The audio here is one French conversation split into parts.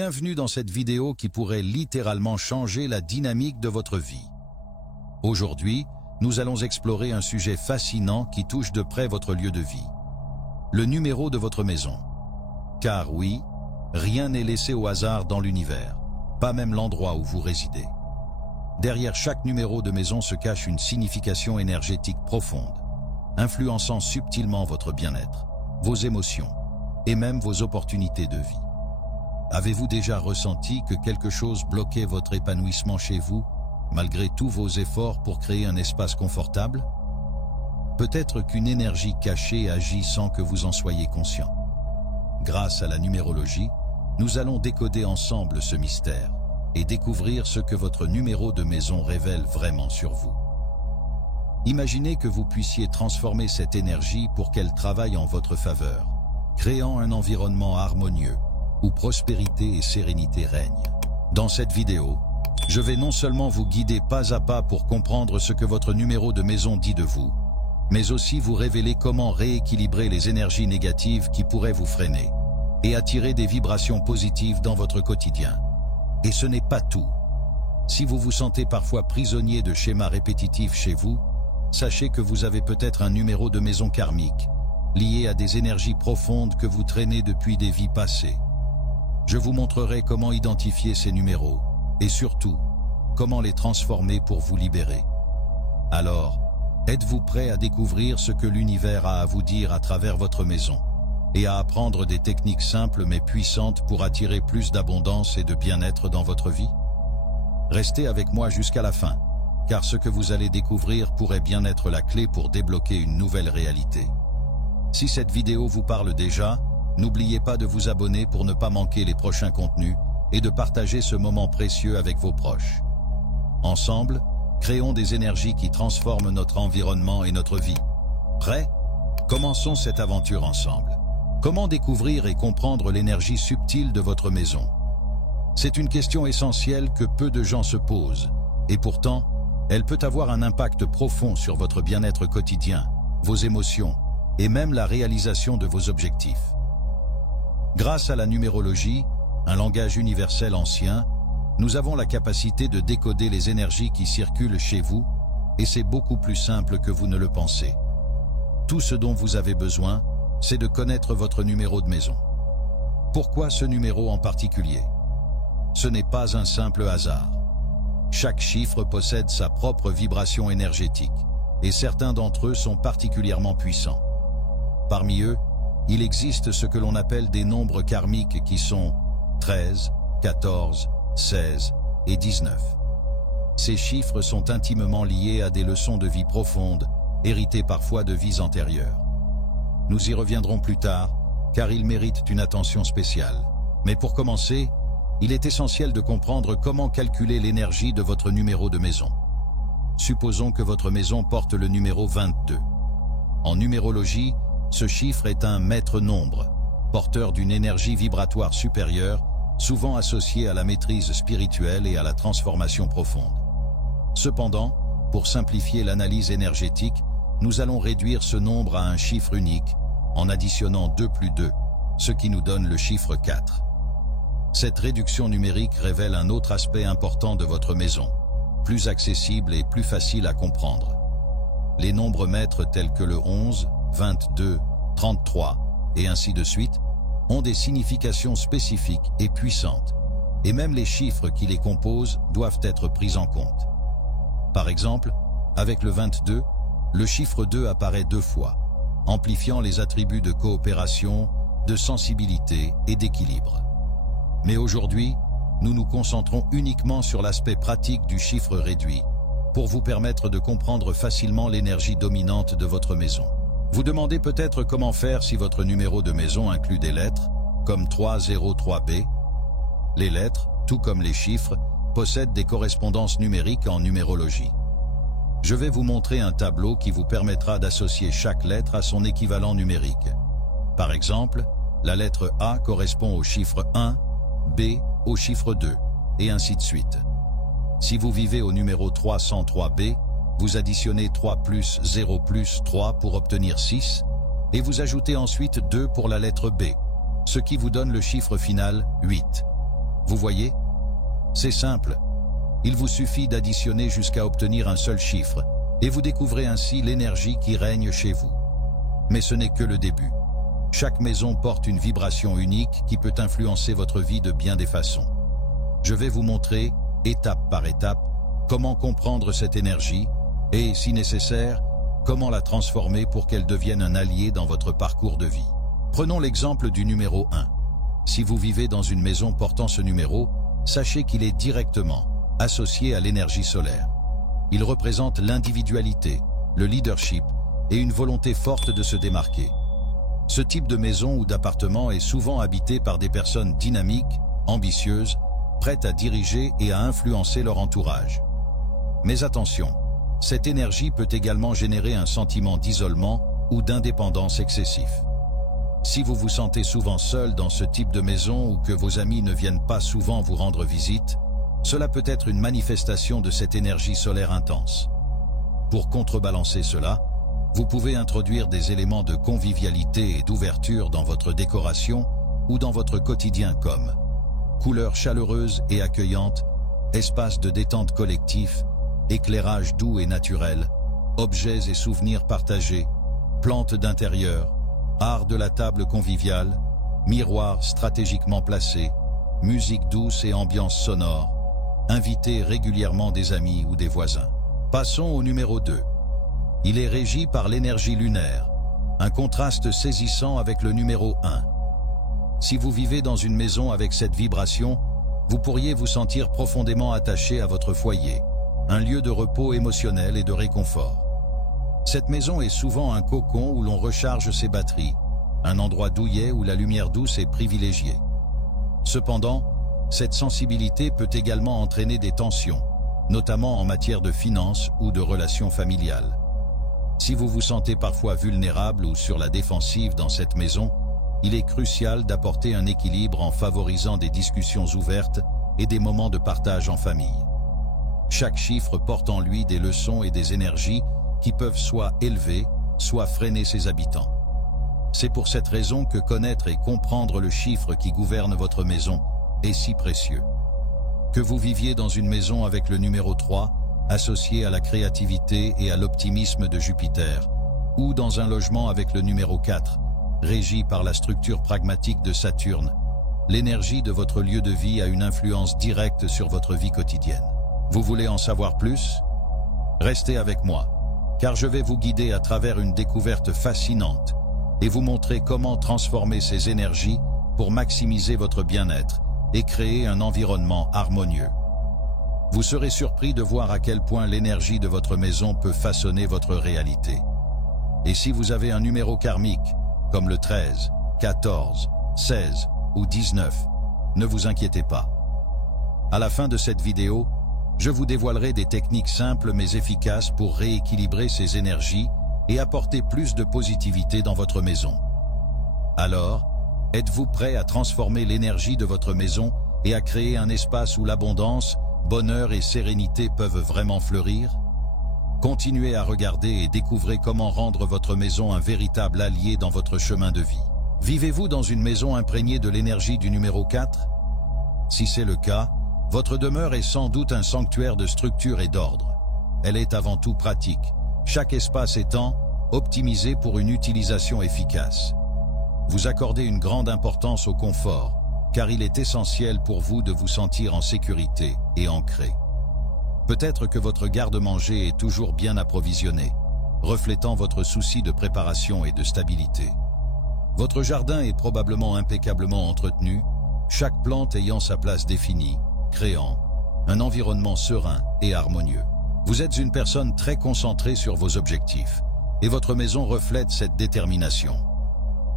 Bienvenue dans cette vidéo qui pourrait littéralement changer la dynamique de votre vie. Aujourd'hui, nous allons explorer un sujet fascinant qui touche de près votre lieu de vie. Le numéro de votre maison. Car oui, rien n'est laissé au hasard dans l'univers, pas même l'endroit où vous résidez. Derrière chaque numéro de maison se cache une signification énergétique profonde, influençant subtilement votre bien-être, vos émotions et même vos opportunités de vie. Avez-vous déjà ressenti que quelque chose bloquait votre épanouissement chez vous, malgré tous vos efforts pour créer un espace confortable? Peut-être qu'une énergie cachée agit sans que vous en soyez conscient. Grâce à la numérologie, nous allons décoder ensemble ce mystère et découvrir ce que votre numéro de maison révèle vraiment sur vous. Imaginez que vous puissiez transformer cette énergie pour qu'elle travaille en votre faveur, créant un environnement harmonieux où prospérité et sérénité règnent. Dans cette vidéo, je vais non seulement vous guider pas à pas pour comprendre ce que votre numéro de maison dit de vous, mais aussi vous révéler comment rééquilibrer les énergies négatives qui pourraient vous freiner et attirer des vibrations positives dans votre quotidien. Et ce n'est pas tout. Si vous vous sentez parfois prisonnier de schémas répétitifs chez vous, sachez que vous avez peut-être un numéro de maison karmique, lié à des énergies profondes que vous traînez depuis des vies passées. Je vous montrerai comment identifier ces numéros et surtout, comment les transformer pour vous libérer. Alors, êtes-vous prêt à découvrir ce que l'univers a à vous dire à travers votre maison et à apprendre des techniques simples mais puissantes pour attirer plus d'abondance et de bien-être dans votre vie? Restez avec moi jusqu'à la fin, car ce que vous allez découvrir pourrait bien être la clé pour débloquer une nouvelle réalité. Si cette vidéo vous parle déjà, n'oubliez pas de vous abonner pour ne pas manquer les prochains contenus et de partager ce moment précieux avec vos proches. Ensemble, créons des énergies qui transforment notre environnement et notre vie. Prêts? Commençons cette aventure ensemble. Comment découvrir et comprendre l'énergie subtile de votre maison? C'est une question essentielle que peu de gens se posent, et pourtant, elle peut avoir un impact profond sur votre bien-être quotidien, vos émotions, et même la réalisation de vos objectifs. Grâce à la numérologie, un langage universel ancien, nous avons la capacité de décoder les énergies qui circulent chez vous, et c'est beaucoup plus simple que vous ne le pensez. Tout ce dont vous avez besoin, c'est de connaître votre numéro de maison. Pourquoi ce numéro en particulier? Ce n'est pas un simple hasard. Chaque chiffre possède sa propre vibration énergétique, et certains d'entre eux sont particulièrement puissants. Parmi eux, il existe ce que l'on appelle des nombres karmiques qui sont 13, 14, 16 et 19. Ces chiffres sont intimement liés à des leçons de vie profondes, héritées parfois de vies antérieures. Nous y reviendrons plus tard, car ils méritent une attention spéciale. Mais pour commencer, il est essentiel de comprendre comment calculer l'énergie de votre numéro de maison. Supposons que votre maison porte le numéro 22. En numérologie, ce chiffre est un maître nombre, porteur d'une énergie vibratoire supérieure, souvent associée à la maîtrise spirituelle et à la transformation profonde. Cependant, pour simplifier l'analyse énergétique, nous allons réduire ce nombre à un chiffre unique, en additionnant 2 plus 2, ce qui nous donne le chiffre 4. Cette réduction numérique révèle un autre aspect important de votre maison, plus accessible et plus facile à comprendre. Les nombres maîtres tels que le 11, 22, 33 et ainsi de suite ont des significations spécifiques et puissantes, et même les chiffres qui les composent doivent être pris en compte. Par exemple, avec le 22, le chiffre 2 apparaît 2 fois, amplifiant les attributs de coopération, de sensibilité et d'équilibre. Mais aujourd'hui, nous nous concentrons uniquement sur l'aspect pratique du chiffre réduit, pour vous permettre de comprendre facilement l'énergie dominante de votre maison. Vous demandez peut-être comment faire si votre numéro de maison inclut des lettres, comme 303B. Les lettres, tout comme les chiffres, possèdent des correspondances numériques en numérologie. Je vais vous montrer un tableau qui vous permettra d'associer chaque lettre à son équivalent numérique. Par exemple, la lettre A correspond au chiffre 1, B au chiffre 2, et ainsi de suite. Si vous vivez au numéro 303B, vous additionnez 3 plus 0 plus 3 pour obtenir 6, et vous ajoutez ensuite 2 pour la lettre B, ce qui vous donne le chiffre final 8. Vous voyez? C'est simple. Il vous suffit d'additionner jusqu'à obtenir un seul chiffre, et vous découvrez ainsi l'énergie qui règne chez vous. Mais ce n'est que le début. Chaque maison porte une vibration unique qui peut influencer votre vie de bien des façons. Je vais vous montrer, étape par étape, comment comprendre cette énergie et, si nécessaire, comment la transformer pour qu'elle devienne un allié dans votre parcours de vie. Prenons l'exemple du numéro 1. Si vous vivez dans une maison portant ce numéro, sachez qu'il est directement associé à l'énergie solaire. Il représente l'individualité, le leadership et une volonté forte de se démarquer. Ce type de maison ou d'appartement est souvent habité par des personnes dynamiques, ambitieuses, prêtes à diriger et à influencer leur entourage. Mais attention, cette énergie peut également générer un sentiment d'isolement ou d'indépendance excessif. Si vous vous sentez souvent seul dans ce type de maison ou que vos amis ne viennent pas souvent vous rendre visite, cela peut être une manifestation de cette énergie solaire intense. Pour contrebalancer cela, vous pouvez introduire des éléments de convivialité et d'ouverture dans votre décoration ou dans votre quotidien comme couleurs chaleureuses et accueillantes, espaces de détente collectif, éclairage doux et naturel, objets et souvenirs partagés, plantes d'intérieur, art de la table conviviale, miroirs stratégiquement placés, musique douce et ambiance sonore, invitez régulièrement des amis ou des voisins. Passons au numéro 2. Il est régi par l'énergie lunaire, un contraste saisissant avec le numéro 1. Si vous vivez dans une maison avec cette vibration, vous pourriez vous sentir profondément attaché à votre foyer, un lieu de repos émotionnel et de réconfort. Cette maison est souvent un cocon où l'on recharge ses batteries, un endroit douillet où la lumière douce est privilégiée. Cependant, cette sensibilité peut également entraîner des tensions, notamment en matière de finances ou de relations familiales. Si vous vous sentez parfois vulnérable ou sur la défensive dans cette maison, il est crucial d'apporter un équilibre en favorisant des discussions ouvertes et des moments de partage en famille. Chaque chiffre porte en lui des leçons et des énergies qui peuvent soit élever, soit freiner ses habitants. C'est pour cette raison que connaître et comprendre le chiffre qui gouverne votre maison est si précieux. Que vous viviez dans une maison avec le numéro 3, associé à la créativité et à l'optimisme de Jupiter, ou dans un logement avec le numéro 4, régi par la structure pragmatique de Saturne, l'énergie de votre lieu de vie a une influence directe sur votre vie quotidienne. Vous voulez en savoir plus? Restez avec moi, car je vais vous guider à travers une découverte fascinante et vous montrer comment transformer ces énergies pour maximiser votre bien-être et créer un environnement harmonieux. Vous serez surpris de voir à quel point l'énergie de votre maison peut façonner votre réalité. Et si vous avez un numéro karmique, comme le 13, 14, 16 ou 19, ne vous inquiétez pas. À la fin de cette vidéo, je vous dévoilerai des techniques simples mais efficaces pour rééquilibrer ces énergies et apporter plus de positivité dans votre maison. Alors, êtes-vous prêt à transformer l'énergie de votre maison et à créer un espace où l'abondance, bonheur et sérénité peuvent vraiment fleurir? Continuez à regarder et découvrez comment rendre votre maison un véritable allié dans votre chemin de vie. Vivez-vous dans une maison imprégnée de l'énergie du numéro 4? Si c'est le cas, votre demeure est sans doute un sanctuaire de structure et d'ordre. Elle est avant tout pratique, chaque espace étant optimisé pour une utilisation efficace. Vous accordez une grande importance au confort, car il est essentiel pour vous de vous sentir en sécurité et ancré. Peut-être que votre garde-manger est toujours bien approvisionné, reflétant votre souci de préparation et de stabilité. Votre jardin est probablement impeccablement entretenu, chaque plante ayant sa place définie, créant un environnement serein et harmonieux. Vous êtes une personne très concentrée sur vos objectifs, et votre maison reflète cette détermination.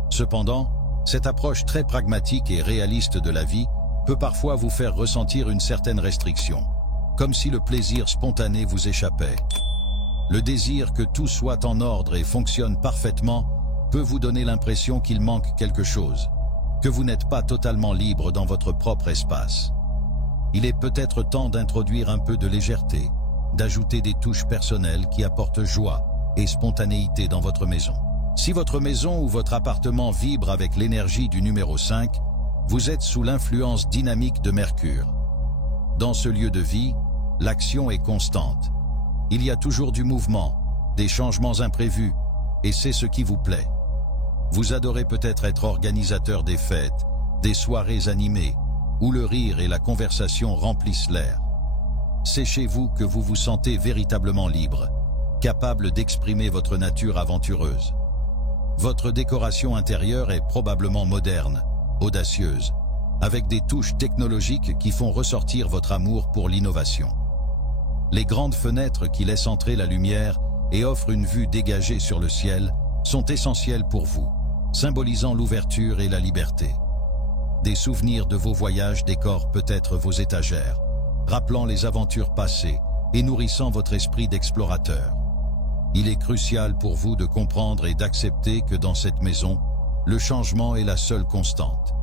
Cependant, cette approche très pragmatique et réaliste de la vie peut parfois vous faire ressentir une certaine restriction, comme si le plaisir spontané vous échappait. Le désir que tout soit en ordre et fonctionne parfaitement peut vous donner l'impression qu'il manque quelque chose, que vous n'êtes pas totalement libre dans votre propre espace. Il est peut-être temps d'introduire un peu de légèreté, d'ajouter des touches personnelles qui apportent joie et spontanéité dans votre maison. Si votre maison ou votre appartement vibre avec l'énergie du numéro 5, Vous êtes sous l'influence dynamique de Mercure. Dans ce lieu de vie, l'action est constante. Il y a toujours du mouvement, des changements imprévus, et c'est ce qui vous plaît. Vous adorez peut-être être organisateur des fêtes, des soirées animées, où le rire et la conversation remplissent l'air. C'est chez vous que vous vous sentez véritablement libre, capable d'exprimer votre nature aventureuse. Votre décoration intérieure est probablement moderne, audacieuse, avec des touches technologiques qui font ressortir votre amour pour l'innovation. Les grandes fenêtres qui laissent entrer la lumière et offrent une vue dégagée sur le ciel sont essentielles pour vous, symbolisant l'ouverture et la liberté. Des souvenirs de vos voyages décorent peut-être vos étagères, rappelant les aventures passées et nourrissant votre esprit d'explorateur. Il est crucial pour vous de comprendre et d'accepter que dans cette maison, le changement est la seule constante.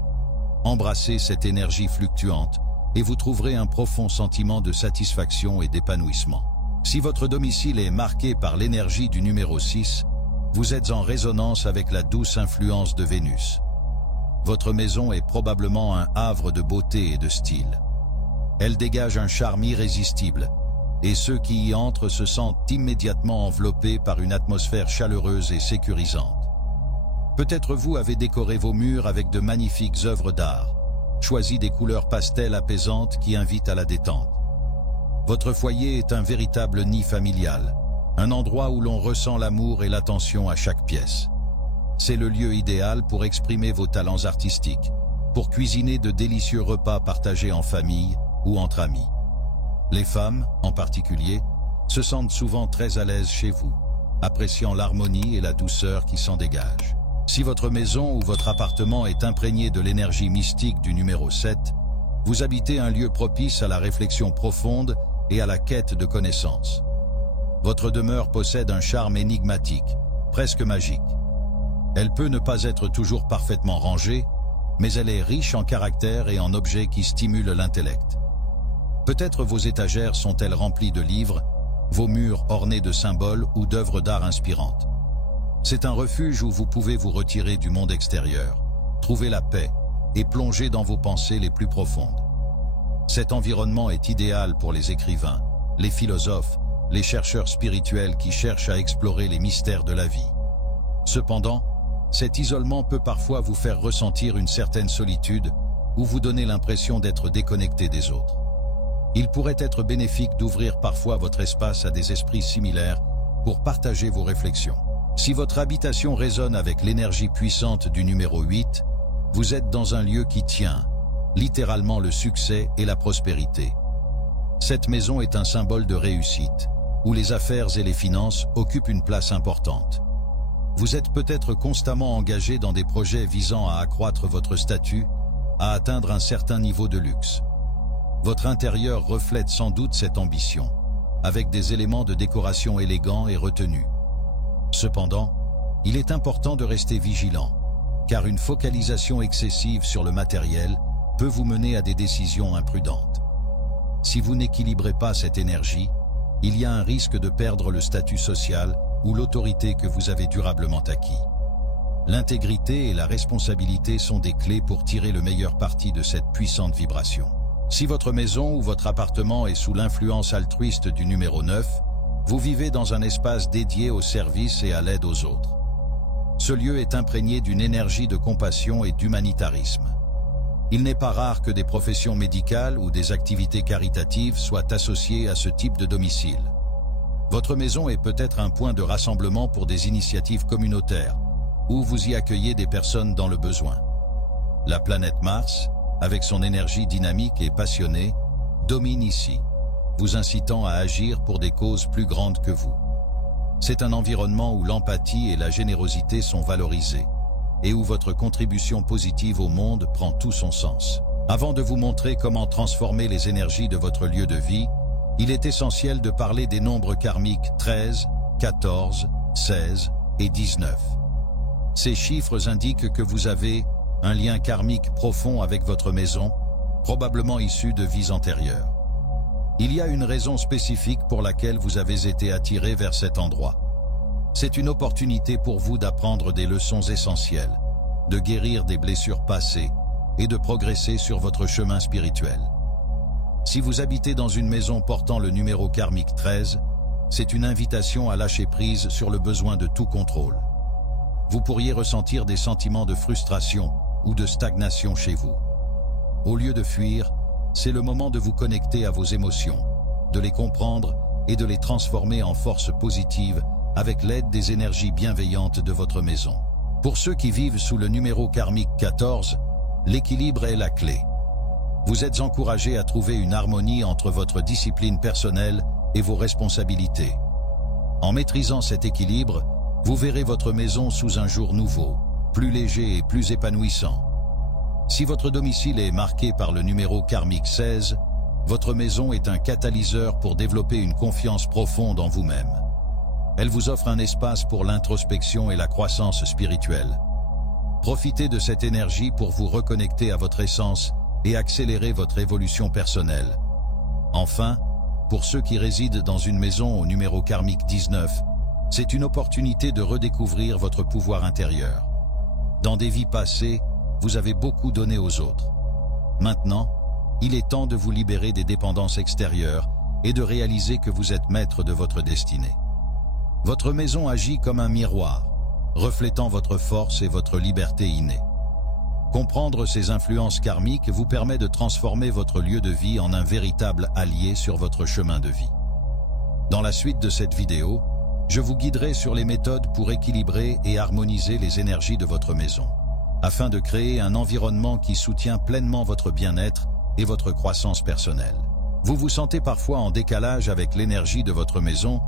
Embrassez cette énergie fluctuante et vous trouverez un profond sentiment de satisfaction et d'épanouissement. Si votre domicile est marqué par l'énergie du numéro 6, vous êtes en résonance avec la douce influence de Vénus. Votre maison est probablement un havre de beauté et de style. Elle dégage un charme irrésistible, et ceux qui y entrent se sentent immédiatement enveloppés par une atmosphère chaleureuse et sécurisante. Peut-être vous avez décoré vos murs avec de magnifiques œuvres d'art, choisi des couleurs pastel apaisantes qui invitent à la détente. Votre foyer est un véritable nid familial, un endroit où l'on ressent l'amour et l'attention à chaque pièce. C'est le lieu idéal pour exprimer vos talents artistiques, pour cuisiner de délicieux repas partagés en famille ou entre amis. Les femmes, en particulier, se sentent souvent très à l'aise chez vous, appréciant l'harmonie et la douceur qui s'en dégagent. Si votre maison ou votre appartement est imprégné de l'énergie mystique du numéro 7, vous habitez un lieu propice à la réflexion profonde et à la quête de connaissances. Votre demeure possède un charme énigmatique, presque magique. Elle peut ne pas être toujours parfaitement rangée, mais elle est riche en caractère et en objets qui stimulent l'intellect. Peut-être vos étagères sont-elles remplies de livres, vos murs ornés de symboles ou d'œuvres d'art inspirantes. C'est un refuge où vous pouvez vous retirer du monde extérieur, trouver la paix et plonger dans vos pensées les plus profondes. Cet environnement est idéal pour les écrivains, les philosophes, les chercheurs spirituels qui cherchent à explorer les mystères de la vie. Cependant, cet isolement peut parfois vous faire ressentir une certaine solitude ou vous donner l'impression d'être déconnecté des autres. Il pourrait être bénéfique d'ouvrir parfois votre espace à des esprits similaires pour partager vos réflexions. Si votre habitation résonne avec l'énergie puissante du numéro 8, vous êtes dans un lieu qui tient, littéralement le succès et la prospérité. Cette maison est un symbole de réussite, où les affaires et les finances occupent une place importante. Vous êtes peut-être constamment engagé dans des projets visant à accroître votre statut, à atteindre un certain niveau de luxe. Votre intérieur reflète sans doute cette ambition, avec des éléments de décoration élégants et retenus. Cependant, il est important de rester vigilant, car une focalisation excessive sur le matériel peut vous mener à des décisions imprudentes. Si vous n'équilibrez pas cette énergie, il y a un risque de perdre le statut social ou l'autorité que vous avez durablement acquis. L'intégrité et la responsabilité sont des clés pour tirer le meilleur parti de cette puissante vibration. Si votre maison ou votre appartement est sous l'influence altruiste du numéro 9, vous vivez dans un espace dédié au service et à l'aide aux autres. Ce lieu est imprégné d'une énergie de compassion et d'humanitarisme. Il n'est pas rare que des professions médicales ou des activités caritatives soient associées à ce type de domicile. Votre maison est peut-être un point de rassemblement pour des initiatives communautaires, où vous y accueillez des personnes dans le besoin. La planète Mars, avec son énergie dynamique et passionnée, domine ici, vous incitant à agir pour des causes plus grandes que vous. C'est un environnement où l'empathie et la générosité sont valorisées, et où votre contribution positive au monde prend tout son sens. Avant de vous montrer comment transformer les énergies de votre lieu de vie, il est essentiel de parler des nombres karmiques 13, 14, 16 et 19. Ces chiffres indiquent que vous avez un lien karmique profond avec votre maison, probablement issu de vies antérieures. Il y a une raison spécifique pour laquelle vous avez été attiré vers cet endroit. C'est une opportunité pour vous d'apprendre des leçons essentielles, de guérir des blessures passées et de progresser sur votre chemin spirituel. Si vous habitez dans une maison portant le numéro karmique 13, c'est une invitation à lâcher prise sur le besoin de tout contrôle. Vous pourriez ressentir des sentiments de frustration ou de stagnation chez vous. Au lieu de fuir, c'est le moment de vous connecter à vos émotions, de les comprendre et de les transformer en force positive avec l'aide des énergies bienveillantes de votre maison. Pour ceux qui vivent sous le numéro karmique 14, l'équilibre est la clé. Vous êtes encouragé à trouver une harmonie entre votre discipline personnelle et vos responsabilités. En maîtrisant cet équilibre, vous verrez votre maison sous un jour nouveau, plus léger et plus épanouissant. Si votre domicile est marqué par le numéro karmique 16, votre maison est un catalyseur pour développer une confiance profonde en vous-même. Elle vous offre un espace pour l'introspection et la croissance spirituelle. Profitez de cette énergie pour vous reconnecter à votre essence et accélérer votre évolution personnelle. Enfin, pour ceux qui résident dans une maison au numéro karmique 19, c'est une opportunité de redécouvrir votre pouvoir intérieur. Dans des vies passées, vous avez beaucoup donné aux autres. Maintenant, il est temps de vous libérer des dépendances extérieures et de réaliser que vous êtes maître de votre destinée. Votre maison agit comme un miroir, reflétant votre force et votre liberté innée. Comprendre ces influences karmiques vous permet de transformer votre lieu de vie en un véritable allié sur votre chemin de vie. Dans la suite de cette vidéo, je vous guiderai sur les méthodes pour équilibrer et harmoniser les énergies de votre maison, afin de créer un environnement qui soutient pleinement votre bien-être et votre croissance personnelle. Vous vous sentez parfois en décalage avec l'énergie de votre maison,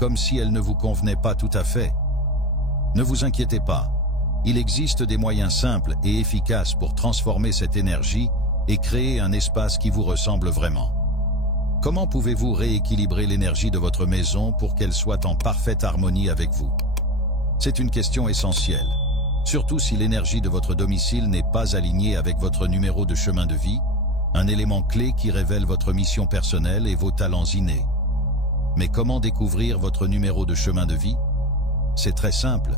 comme si elle ne vous convenait pas tout à fait. Ne vous inquiétez pas, il existe des moyens simples et efficaces pour transformer cette énergie et créer un espace qui vous ressemble vraiment. Comment pouvez-vous rééquilibrer l'énergie de votre maison pour qu'elle soit en parfaite harmonie avec vous? C'est une question essentielle, surtout si l'énergie de votre domicile n'est pas alignée avec votre numéro de chemin de vie, un élément clé qui révèle votre mission personnelle et vos talents innés. Mais comment découvrir votre numéro de chemin de vie? C'est très simple.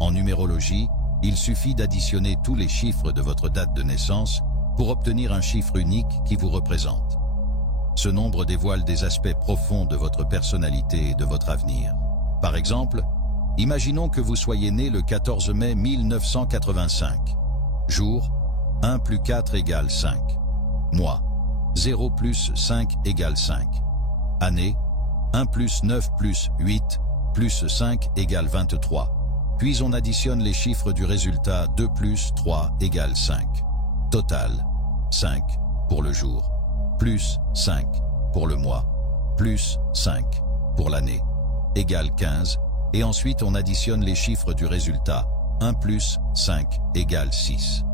En numérologie, il suffit d'additionner tous les chiffres de votre date de naissance pour obtenir un chiffre unique qui vous représente. Ce nombre dévoile des aspects profonds de votre personnalité et de votre avenir. Par exemple, imaginons que vous soyez né le 14 mai 1985. Jour, 1 plus 4 égale 5. Mois, 0 plus 5 égale 5. Année, 1 plus 9 plus 8 plus 5 égale 23. Puis on additionne les chiffres du résultat 2 plus 3 égale 5. Total, 5 pour le jour, plus 5 pour le mois, plus 5 pour l'année, égale 15. Et ensuite on additionne les chiffres du résultat, 1 plus 5 égale 6.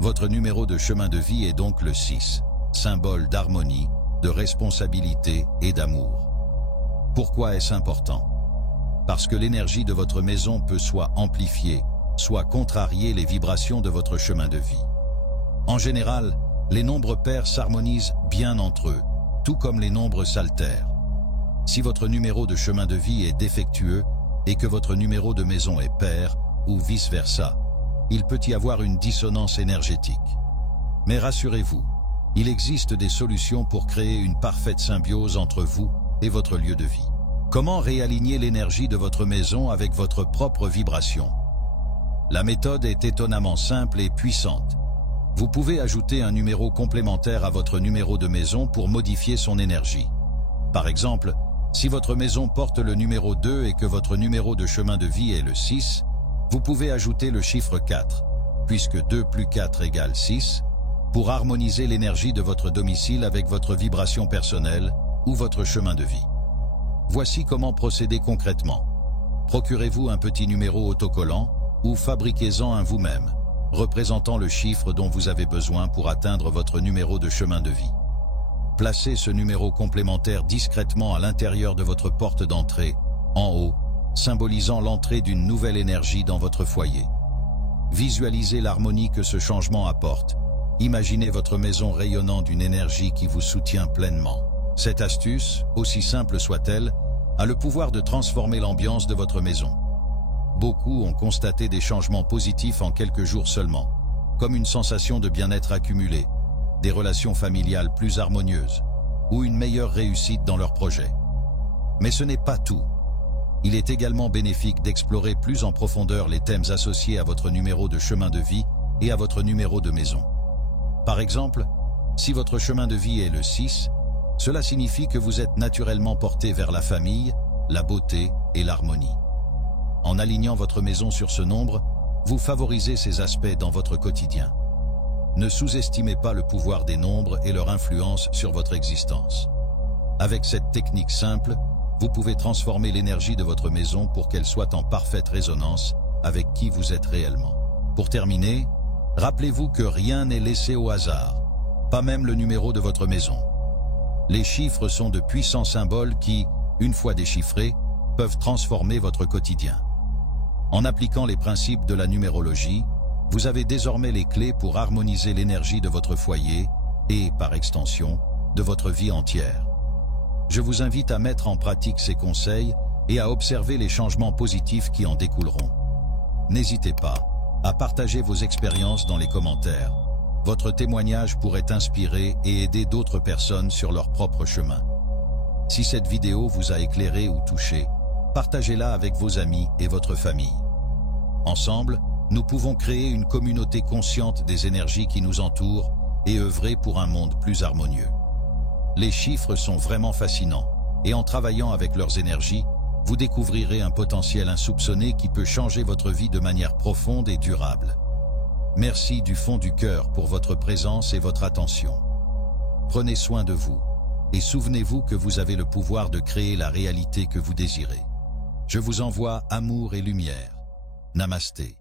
Votre numéro de chemin de vie est donc le 6, symbole d'harmonie, de responsabilité et d'amour. Pourquoi est-ce important? Parce que l'énergie de votre maison peut soit amplifier, soit contrarier les vibrations de votre chemin de vie. En général, les nombres pairs s'harmonisent bien entre eux, tout comme les nombres s'altèrent. Si votre numéro de chemin de vie est défectueux et que votre numéro de maison est pair, ou vice-versa, il peut y avoir une dissonance énergétique. Mais rassurez-vous, il existe des solutions pour créer une parfaite symbiose entre vous et votre lieu de vie. Comment réaligner l'énergie de votre maison avec votre propre vibration? La méthode est étonnamment simple et puissante. Vous pouvez ajouter un numéro complémentaire à votre numéro de maison pour modifier son énergie. Par exemple, si votre maison porte le numéro 2 et que votre numéro de chemin de vie est le 6, vous pouvez ajouter le chiffre 4, puisque 2 plus 4 égale 6, pour harmoniser l'énergie de votre domicile avec votre vibration personnelle ou votre chemin de vie. Voici comment procéder concrètement. Procurez-vous un petit numéro autocollant ou fabriquez-en un vous-même, représentant le chiffre dont vous avez besoin pour atteindre votre numéro de chemin de vie. Placez ce numéro complémentaire discrètement à l'intérieur de votre porte d'entrée, en haut, symbolisant l'entrée d'une nouvelle énergie dans votre foyer. Visualisez l'harmonie que ce changement apporte. Imaginez votre maison rayonnant d'une énergie qui vous soutient pleinement. Cette astuce, aussi simple soit-elle, a le pouvoir de transformer l'ambiance de votre maison. Beaucoup ont constaté des changements positifs en quelques jours seulement, comme une sensation de bien-être accumulé, des relations familiales plus harmonieuses ou une meilleure réussite dans leurs projets. Mais ce n'est pas tout. Il est également bénéfique d'explorer plus en profondeur les thèmes associés à votre numéro de chemin de vie et à votre numéro de maison. Par exemple, si votre chemin de vie est le 6, cela signifie que vous êtes naturellement porté vers la famille, la beauté et l'harmonie. En alignant votre maison sur ce nombre, vous favorisez ces aspects dans votre quotidien. Ne sous-estimez pas le pouvoir des nombres et leur influence sur votre existence. Avec cette technique simple, vous pouvez transformer l'énergie de votre maison pour qu'elle soit en parfaite résonance avec qui vous êtes réellement. Pour terminer, rappelez-vous que rien n'est laissé au hasard, pas même le numéro de votre maison. Les chiffres sont de puissants symboles qui, une fois déchiffrés, peuvent transformer votre quotidien. En appliquant les principes de la numérologie, vous avez désormais les clés pour harmoniser l'énergie de votre foyer et, par extension, de votre vie entière. Je vous invite à mettre en pratique ces conseils et à observer les changements positifs qui en découleront. N'hésitez pas à partager vos expériences dans les commentaires. Votre témoignage pourrait inspirer et aider d'autres personnes sur leur propre chemin. Si cette vidéo vous a éclairé ou touché, partagez-la avec vos amis et votre famille. Ensemble, nous pouvons créer une communauté consciente des énergies qui nous entourent et œuvrer pour un monde plus harmonieux. Les chiffres sont vraiment fascinants, et en travaillant avec leurs énergies, vous découvrirez un potentiel insoupçonné qui peut changer votre vie de manière profonde et durable. Merci du fond du cœur pour votre présence et votre attention. Prenez soin de vous, et souvenez-vous que vous avez le pouvoir de créer la réalité que vous désirez. Je vous envoie amour et lumière. Namasté.